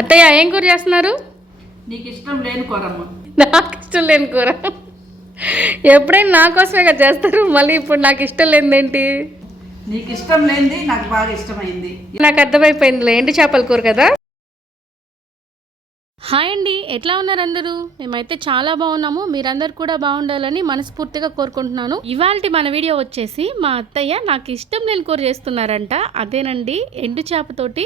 అత్తయ్య ఏం కూర చేస్తున్నారు? నీకు ఇష్టం లేని కూరమ్మ. నాకు ఇష్టం లేని కూర. ఎప్పుడైనా నా కోసమే కదా చేస్తారు, మళ్ళీ ఇప్పుడు నాకు ఇష్టం లేనిదేంటి? నీకు ఇష్టం లేనిది నాకు బాగా ఇష్టమైంది. నాకు అర్థమైపోయిందిలే, ఎండు చేపల కూర కదా. హాయ్ అండి, ఎట్లా ఉన్నారు అందరూ? మేమైతే చాలా బాగున్నాము. మీరందరూ కూడా బాగుండాలని మనస్ఫూర్తిగా కోరుకుంటున్నాను. ఇవాళ మన వీడియో వచ్చేసి మా అత్తయ్య నాకు ఇష్టం లేని కూర చేస్తున్నారంట. అదేనండి, ఎండు చేపతోటి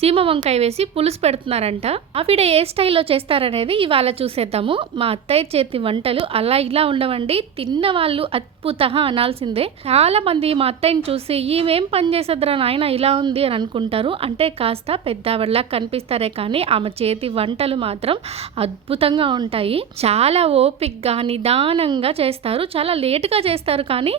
సీమ వంకాయ వేసి పులుసు పెడుతున్నారంట. ఆ వీడియో ఏ స్టైల్లో చేస్తారనేది ఇవాళ చూసేద్దాము. మా అత్తయ్య చేతి వంటలు అలా ఇలా ఉండవండి, తిన్న వాళ్ళు అద్భుత అనాల్సిందే. చాలా మంది మా అత్తయ్యని చూసి ఈమెం పని చేసేద్రా నాయన ఇలా ఉంది అని అనుకుంటారు. అంటే కాస్త పెద్దవాళ్ళ కనిపిస్తారే కానీ ఆమె చేతి వంటలు మాత్రం అద్భుతంగా ఉంటాయి. చాలా ఓపిక్గా నిదానంగా చేస్తారు, చాలా లేటుగా చేస్తారు, కానీ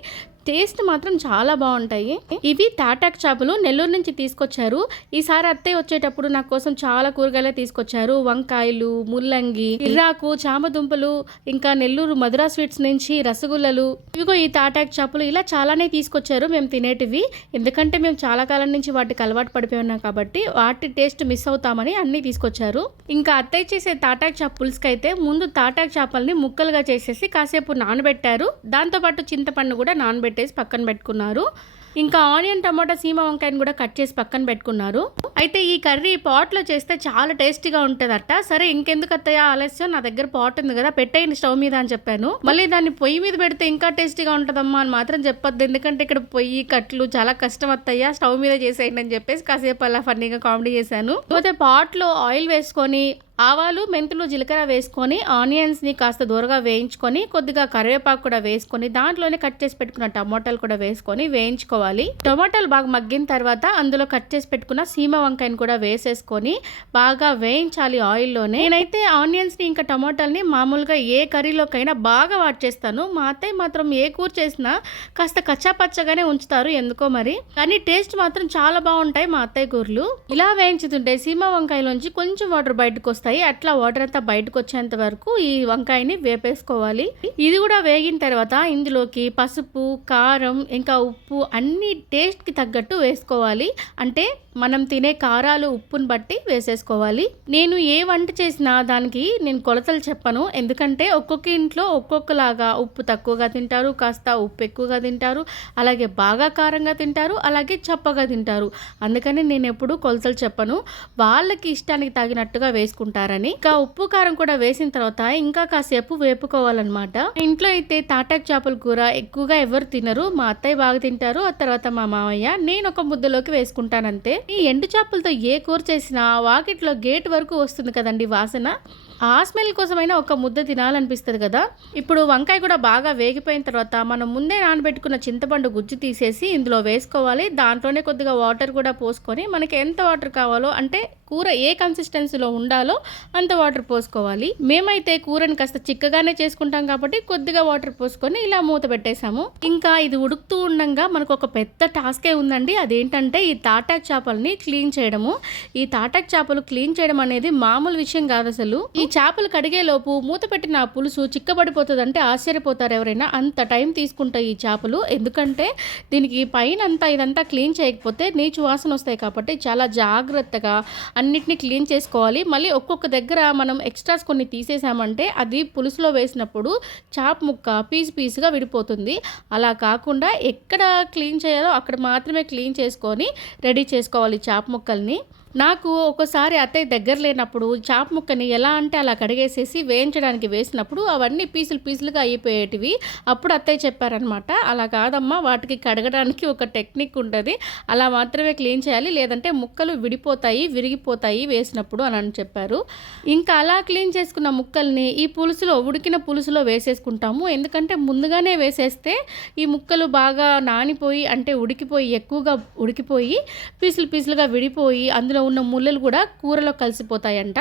టేస్ట్ మాత్రం చాలా బాగుంటాయి. ఇవి తాటాక్ చేపలు నెల్లూరు నుంచి తీసుకొచ్చారు. ఈసారి అత్తయ్య వచ్చేటప్పుడు నా కోసం చాలా కూరగాయలు తీసుకొచ్చారు. వంకాయలు, ముల్లంగి, ఇర్రాకు, చామదుంపలు, ఇంకా నెల్లూరు మధురా స్వీట్స్ నుంచి రసగుల్లలు, ఇవిగో ఈ తాటాక్ చేపలు, ఇలా చాలానే తీసుకొచ్చారు మేము తినేటివి. ఎందుకంటే మేము చాలా కాలం నుంచి వాటికి అలవాటు పడిపోయి ఉన్నాం కాబట్టి వాటి టేస్ట్ మిస్ అవుతామని అన్నీ తీసుకొచ్చారు. ఇంకా అత్తయ్య చేసే తాటాక్ చేప పులుసుకైతే ముందు తాటాక్ చేపల్ని ముక్కలుగా చేసేసి కాసేపు నానబెట్టారు. దాంతోపాటు చింతపండు కూడా నానబెట్టారు, పక్కన పెట్టుకున్నారు. ఇంకా ఆనియన్, టమాటా, సీమ వంకాయని కూడా కట్ చేసి పక్కన పెట్టుకున్నారు. అయితే ఈ కర్రీ పాట్లో చేస్తే చాలా టేస్టీగా ఉంటుందట. సరే ఇంకెందుకు అత్తయ్య ఆలస్యం, నా దగ్గర పాట్ ఉంది కదా, పెట్టేయండి స్టవ్ మీద అని చెప్పాను. మళ్ళీ దాన్ని పొయ్యి మీద పెడితే ఇంకా టేస్టీగా ఉంటుందమ్మా అని మాత్రం చెప్పొద్దు, ఎందుకంటే ఇక్కడ పొయ్యి కట్లు చాలా కష్టం అత్తయ్య, స్టవ్ మీద చేసేయండి అని చెప్పేసి కాసేపు అలా ఫన్నీగా కామెడీ చేశాను. పోతే పాట్లో ఆయిల్ వేసుకొని ఆవాలు, మెంతులు, జీలకర్ర వేసుకొని ఆనియన్స్ని కాస్త దూరగా వేయించుకొని కొద్దిగా కరివేపాకు కూడా వేసుకొని దాంట్లోనే కట్ చేసి పెట్టుకున్న టమాటాలు కూడా వేసుకొని వేయించుకోవాలి. టమాటాలు బాగా మగ్గిన తర్వాత అందులో కట్ చేసి పెట్టుకున్న సీమ వంకాయని కూడా వేసేసుకొని బాగా వేయించాలి ఆయిల్లోనే. నేనైతే ఆనియన్స్ని ఇంకా టమాటాలని మామూలుగా ఏ కర్రీలోకైనా బాగా వాడ్చేస్తాను. మా అత్తయ్య మాత్రం ఏ కూర చేసినా కాస్త కచ్చాపచ్చగానే ఉంచుతారు ఎందుకో మరి, కానీ టేస్ట్ మాత్రం చాలా బాగుంటాయి మా అత్తయ్య కూరలు. ఇలా వేయించుతుంటే సీమ వంకాయలోంచి కొంచెం వాటర్ బయటకు వస్తాయి. అట్లా వాటర్ అంతా బయటకు వచ్చేంత వరకు ఈ వంకాయని వేపేసుకోవాలి. ఇది కూడా వేగిన తర్వాత ఇందులోకి పసుపు, కారం, ఇంకా ఉప్పు అన్ని టేస్ట్ కి తగ్గట్టు వేసుకోవాలి. అంటే మనం తినే కారాలు, ఉప్పుని బట్టి వేసేసుకోవాలి. నేను ఏ వంట చేసినా దానికి నేను కొలతలు చెప్పను, ఎందుకంటే ఒక్కొక్క ఇంట్లో ఒక్కొక్కలాగా ఉప్పు తక్కువగా తింటారు, కాస్త ఉప్పు ఎక్కువగా తింటారు, అలాగే బాగా కారంగా తింటారు, అలాగే చప్పగా తింటారు. అందుకని నేను ఎప్పుడు కొలతలు చెప్పను, వాళ్ళకి ఇష్టానికి తగినట్టుగా వేసుకుంటారని. ఇంకా ఉప్పు కారం కూడా వేసిన తర్వాత ఇంకా కాసేపు వేపుకోవాలన్నమాట. ఇంట్లో అయితే తాటాక్ చేపల కూర ఎక్కువగా ఎవరు తినరు, మా అత్తయ్య బాగా తింటారు, ఆ తర్వాత మా మామయ్య, నేను ఒక ముద్దలోకి వేసుకుంటానంతే. ఈ ఎండు చేపలతో ఏ కూర చేసినా వాకిట్లో గేట్ వరకు వస్తుంది కదండి వాసన, ఆ స్మెల్ కోసమైనా ఒక ముద్ద తినాలనిపిస్తుంది కదా. ఇప్పుడు వంకాయ కూడా బాగా వేగిపోయిన తర్వాత మనం ముందే నానబెట్టుకున్న చింతపండు గుజ్జు తీసేసి ఇందులో వేసుకోవాలి. దాంట్లోనే కొద్దిగా వాటర్ కూడా పోసుకొని మనకి ఎంత వాటర్ కావాలో, అంటే కూర ఏ కన్సిస్టెన్సీలో ఉండాలో అంత వాటర్ పోసుకోవాలి. మేమైతే కూరని కాస్త చిక్కగానే చేసుకుంటాం కాబట్టి కొద్దిగా వాటర్ పోసుకొని ఇలా మూత పెట్టేశాము. ఇంకా ఇది ఉడుకుతూ ఉండగా మనకు ఒక పెద్ద టాస్కే ఉందండి, అదేంటంటే ఈ తాటాక్ చేపల్ని క్లీన్ చేయడము. ఈ తాటాక్ చేపలు క్లీన్ చేయడం అనేది మామూలు విషయం కాదు అసలు. ఈ చేపలు కడిగే లోపు మూత పెట్టిన పులుసు చిక్కబడిపోతుంది అంటే ఆశ్చర్యపోతారు ఎవరైనా, అంత టైం తీసుకుంటాయి ఈ చేపలు. ఎందుకంటే దీనికి పైన అంతా ఇదంతా క్లీన్ చేయకపోతే నీచు వాసన వస్తాయి కాబట్టి చాలా జాగ్రత్తగా అన్నిటినీ క్లీన్ చేసుకోవాలి. మళ్ళీ ఒక్కొక్క దగ్గర మనం ఎక్స్ట్రాస్ కొన్ని తీసేసామంటే అది పులుసులో వేసినప్పుడు చేప ముక్క పీసుగా విడిపోతుంది. అలా కాకుండా ఎక్కడ క్లీన్ చేయాలో అక్కడ మాత్రమే క్లీన్ చేసుకొని రెడీ చేసుకోవాలి చేప ముక్కల్ని. నాకు ఒక్కోసారి అత్తయ్య దగ్గర లేనప్పుడు చేప ముక్కని ఎలా అంటే అలా కడిగేసేసి వేయించడానికి వేసినప్పుడు అవన్నీ పీసులుగా అయిపోయేటివి. అప్పుడు అత్తయ్య చెప్పారనమాట, అలా కాదమ్మా, వాటికి కడగడానికి ఒక టెక్నిక్ ఉంటుంది, అలా మాత్రమే క్లీన్ చేయాలి, లేదంటే ముక్కలు విడిపోతాయి, విరిగిపోతాయి వేసినప్పుడు అని చెప్పారు. ఇంకా అలా క్లీన్ చేసుకున్న ముక్కల్ని ఈ పులుసులో, ఉడికిన పులుసులో వేసేసుకుంటాము. ఎందుకంటే ముందుగానే వేసేస్తే ఈ ముక్కలు బాగా నానిపోయి, అంటే ఉడికిపోయి, ఎక్కువగా ఉడికిపోయి పీసులుగా విడిపోయి అందులో ఉన్న ముళ్ళలు కూడా కూరలో కలిసిపోతాయంట.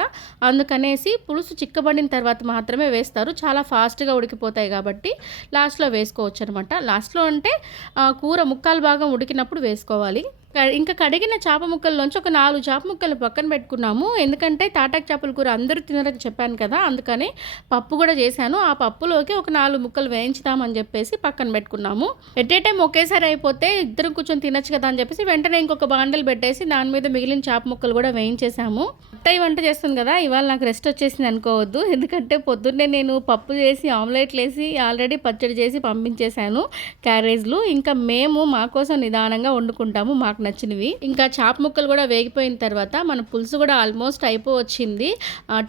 అందుకనేసి పులుసు చిక్కబడిన తర్వాత మాత్రమే వేస్తారు, చాలా ఫాస్ట్గా ఉడికిపోతాయి కాబట్టి లాస్ట్లో వేసుకోవచ్చు అనమాట. లాస్ట్లో అంటే కూర ముక్కలు భాగం ఉడికినప్పుడు వేసుకోవాలి. ఇంకా కడిగిన చేప ముక్కల్లోంచి ఒక 4 చేప ముక్కలు పక్కన పెట్టుకున్నాము. ఎందుకంటే తాటాక్ చేపల కూర అందరూ తినరని చెప్పాను కదా, అందుకని పప్పు కూడా చేశాను. ఆ పప్పులోకి ఒక 4 ముక్కలు వేయించుదామని చెప్పేసి పక్కన పెట్టుకున్నాము. ఎట్ ఏ టైం ఒకేసారి అయిపోతే ఇద్దరం కూర్చొని తినచ్చు కదా అని చెప్పేసి వెంటనే ఇంకొక బాండలు పెట్టేసి దాని మీద మిగిలిన చేప ముక్కలు కూడా వేయించేసాము. అత్తయ్య వంట చేస్తుంది కదా, ఇవాళ నాకు రెస్ట్ వచ్చేసింది అనుకోవద్దు. ఎందుకంటే పొద్దున్నే నేను పప్పు చేసి ఆమ్లెట్లు వేసి ఆల్రెడీ పచ్చడి చేసి పంపించేశాను క్యారేజ్లు. ఇంకా మేము మా కోసం నిదానంగా వండుకుంటాము మాకు నచ్చినవి. ఇంకా చాప ముక్కలు కూడా వేగిపోయిన తర్వాత మన పులుసు కూడా ఆల్మోస్ట్ అయిపోవచ్చింది.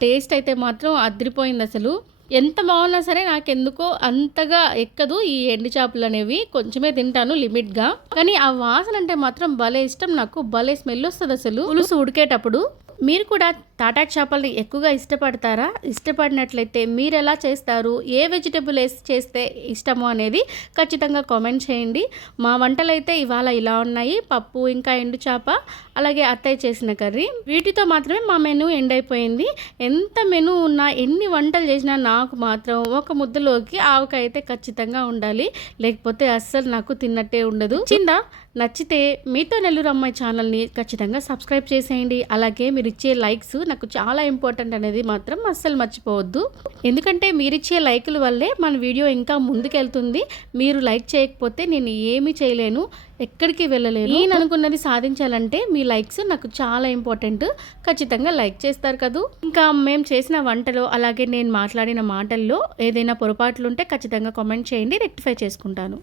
టేస్ట్ అయితే మాత్రం అదిరిపోయింది అసలు. ఎంత బాగున్నా సరే నాకెందుకో అంతగా ఎక్కదు ఈ ఎండు చేపలు అనేవి. కొంచెమే తింటాను లిమిట్గా, కానీ ఆ వాసన అంటే మాత్రం భలే ఇష్టం నాకు. భలే స్మెల్ వస్తుంది అసలు పులుసు ఉడికేటప్పుడు. మీరు కూడా తాటాకు చేపల్ని ఎక్కువగా ఇష్టపడతారా? ఇష్టపడినట్లయితే మీరు ఎలా చేస్తారు, ఏ వెజిటబుల్ వేసి చేస్తే ఇష్టమో అనేది ఖచ్చితంగా కామెంట్ చేయండి. మా వంటలు అయితే ఇవాళ ఇలా ఉన్నాయి. పప్పు, ఇంకా ఎండు చేప, అలాగే అత్తయ్య చేసిన కర్రీ. వీటితో మాత్రమే మా మెనూ ఎండ్ అయిపోయింది. ఎంత మెనూ ఉన్నా, ఎన్ని వంటలు చేసినా నాకు మాత్రం ఒక ముద్దలోకి ఆవకాయ అయితే ఖచ్చితంగా ఉండాలి. లేకపోతే అస్సలు నాకు తిన్నట్టే ఉండదు. నచ్చితే మీతో నెల్లూరు అమ్మాయి ఛానల్ని ఖచ్చితంగా సబ్స్క్రైబ్ చేసేయండి. అలాగే మీరు ఇచ్చే లైక్స్ నాకు చాలా ఇంపార్టెంట్ అనేది మాత్రం అస్సలు మర్చిపోవద్దు. ఎందుకంటే మీరిచ్చే లైకుల వల్లే మన వీడియో ఇంకా ముందుకెళ్తుంది. మీరు లైక్ చేయకపోతే నేను ఏమీ చేయలేను, ఎక్కడికి వెళ్ళలేను. నేను అనుకున్నది సాధించాలంటే మీ లైక్స్ నాకు చాలా ఇంపార్టెంట్. ఖచ్చితంగా లైక్ చేస్తారు కదూ. ఇంకా మేము చేసిన వంటలో, అలాగే నేను మాట్లాడిన మాటల్లో ఏదైనా పొరపాట్లు ఉంటే ఖచ్చితంగా కామెంట్ చేయండి, రెక్టిఫై చేసుకుంటాను.